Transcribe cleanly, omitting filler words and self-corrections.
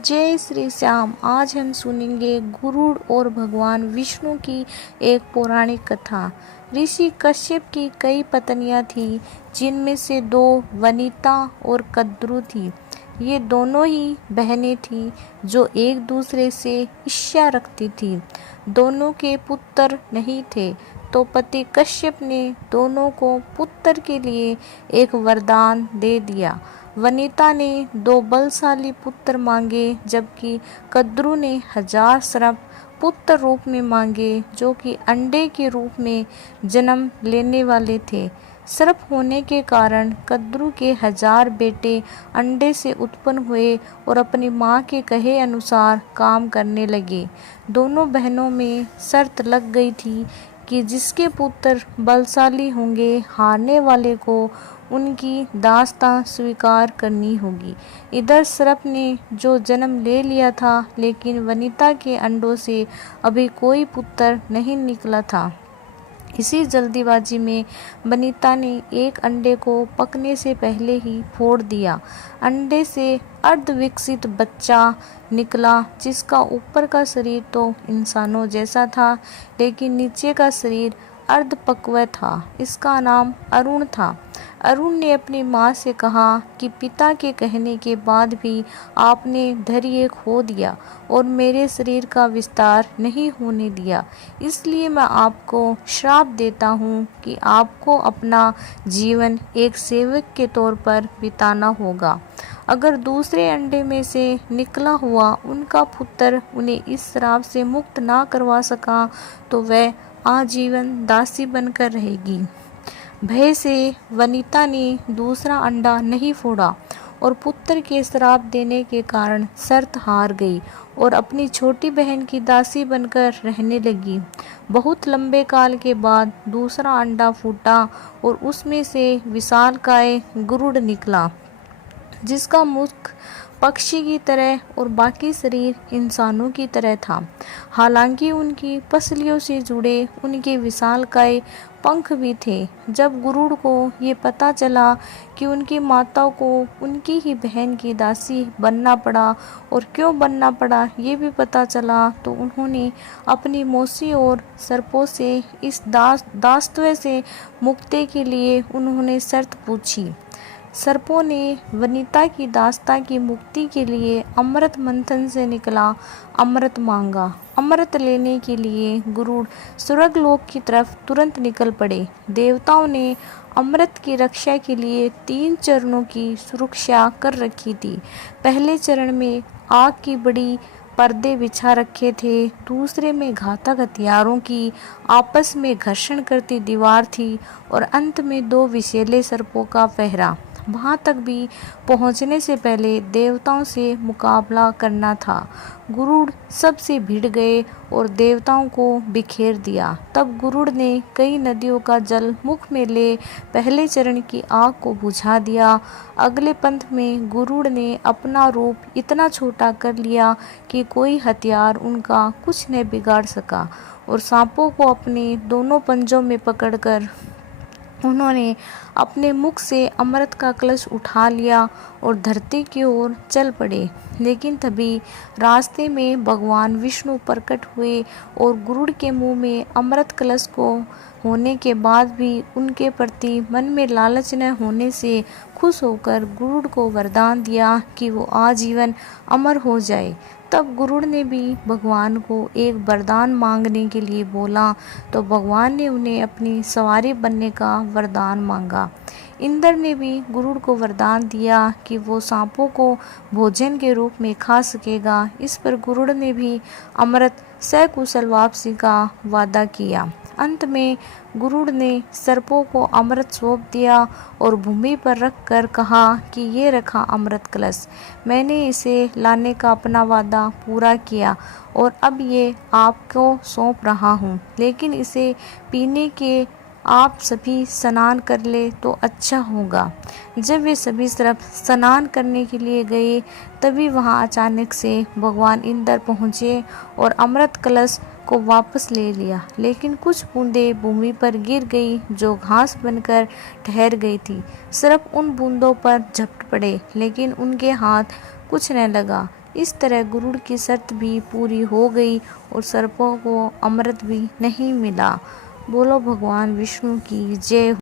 जय श्री श्याम। आज हम सुनेंगे गरुड़ और भगवान विष्णु की एक पौराणिक कथा। ऋषि कश्यप की कई पत्नियां थीं, जिनमें से 2 वनिता और कद्रु थी। ये दोनों ही बहनें थीं जो एक दूसरे से ईर्ष्या रखती थीं। दोनों के पुत्र नहीं थे, तो पति कश्यप ने दोनों को पुत्र के लिए एक वरदान दे दिया। वनिता ने 2 बलशाली पुत्र मांगे, जबकि कद्रु ने 1000 सर्प पुत्र रूप में मांगे, जो कि अंडे के रूप में जन्म लेने वाले थे। सर्प होने के कारण कद्रु के 1000 बेटे अंडे से उत्पन्न हुए और अपनी माँ के कहे अनुसार काम करने लगे। दोनों बहनों में शर्त लग गई थी कि जिसके पुत्र बलशाली होंगे, हारने वाले को उनकी दास्तां स्वीकार करनी होगी। इधर सर्प ने जो जन्म ले लिया था, लेकिन वनिता के अंडों से अभी कोई पुत्र नहीं निकला था। इसी जल्दीबाजी में वनिता ने एक अंडे को पकने से पहले ही फोड़ दिया। अंडे से अर्धविकसित बच्चा निकला, जिसका ऊपर का शरीर तो इंसानों जैसा था, लेकिन नीचे का शरीर अर्धपक्व था। इसका नाम अरुण था। अरुण ने अपनी माँ से कहा कि पिता के कहने के बाद भी आपने धैर्य खो दिया और मेरे शरीर का विस्तार नहीं होने दिया। इसलिए मैं आपको श्राप देता हूँ कि आपको अपना जीवन एक सेवक के तौर पर बिताना होगा। अगर दूसरे अंडे में से निकला हुआ उनका पुत्र उन्हें इस श्राप से मुक्त ना करवा सका, तो वह आजीवन दासी बनकर रहेगी। भय से वनिता ने दूसरा अंडा नहीं फोड़ा और पुत्र के श्राप देने के कारण शर्त हार गई और अपनी छोटी बहन की दासी बनकर रहने लगी। बहुत लंबे काल के बाद दूसरा अंडा फूटा और उसमें से विशालकाय गरुड़ निकला, जिसका मुख पक्षी की तरह और बाकी शरीर इंसानों की तरह था। हालांकि उनकी पसलियों से जुड़े उनके विशालकाय पंख भी थे। जब गरुड़ को ये पता चला कि उनकी माताओं को उनकी ही बहन की दासी बनना पड़ा, और क्यों बनना पड़ा ये भी पता चला, तो उन्होंने अपनी मौसी और सर्पों से इस दासत्व से मुक्ति के लिए उन्होंने शर्त पूछी। सर्पों ने वनिता की दास्ता की मुक्ति के लिए अमृत मंथन से निकला अमृत मांगा। अमृत लेने के लिए गरुड़ स्वर्गलोक की तरफ तुरंत निकल पड़े। देवताओं ने अमृत की रक्षा के लिए 3 चरणों की सुरक्षा कर रखी थी। पहले चरण में आग की बड़ी पर्दे बिछा रखे थे, दूसरे में घातक हथियारों की आपस में घर्षण करती दीवार थी, और अंत में 2 विषैले सर्पों का पहरा। वहां तक भी पहुंचने से पहले देवताओं से मुकाबला करना था। गरुड़ सबसे भिड़ गए और देवताओं को बिखेर दिया। तब गरुड़ ने कई नदियों का जल मुख में ले पहले चरण की आग को बुझा दिया। अगले पंथ में गरुड़ ने अपना रूप इतना छोटा कर लिया कि कोई हथियार उनका कुछ न बिगाड़ सका, और सांपों को अपने दोनों पंजों में पकड़कर उन्होंने अपने मुख से अमृत का कलश उठा लिया और धरती की ओर चल पड़े। लेकिन तभी रास्ते में भगवान विष्णु प्रकट हुए और गरुड़ के मुंह में अमृत कलश को होने के बाद भी उनके प्रति मन में लालच न होने से खुश होकर गरुड़ को वरदान दिया कि वो आजीवन अमर हो जाए। तब गरुड़ ने भी भगवान को एक वरदान मांगने के लिए बोला, तो भगवान ने उन्हें अपनी सवारी बनने का वरदान मांगा। इंद्र ने भी गरुड़ को वरदान दिया कि वो सांपों को भोजन के रूप में खा सकेगा। इस पर गरुड़ ने भी अमृत सकुशल वापसी का वादा किया। अंत में गरुड़ ने सर्पों को अमृत सौंप दिया और भूमि पर रख कर कहा कि ये रखा अमृत कलश, मैंने इसे लाने का अपना वादा पूरा किया और अब ये आपको सौंप रहा हूँ, लेकिन इसे पीने के आप सभी स्नान कर ले तो अच्छा होगा। जब वे सभी तरफ स्नान करने के लिए गए, तभी वहां अचानक से भगवान इंद्र पहुँचे और अमृत कलश को वापस ले लिया, लेकिन कुछ बूंदें भूमि पर गिर गई जो घास बनकर ठहर गई थी। सर्प उन बूंदों पर झपट पड़े, लेकिन उनके हाथ कुछ न लगा। इस तरह गरुड़ की शर्त भी पूरी हो गई और सर्पों को अमृत भी नहीं मिला। बोलो भगवान विष्णु की जय हो।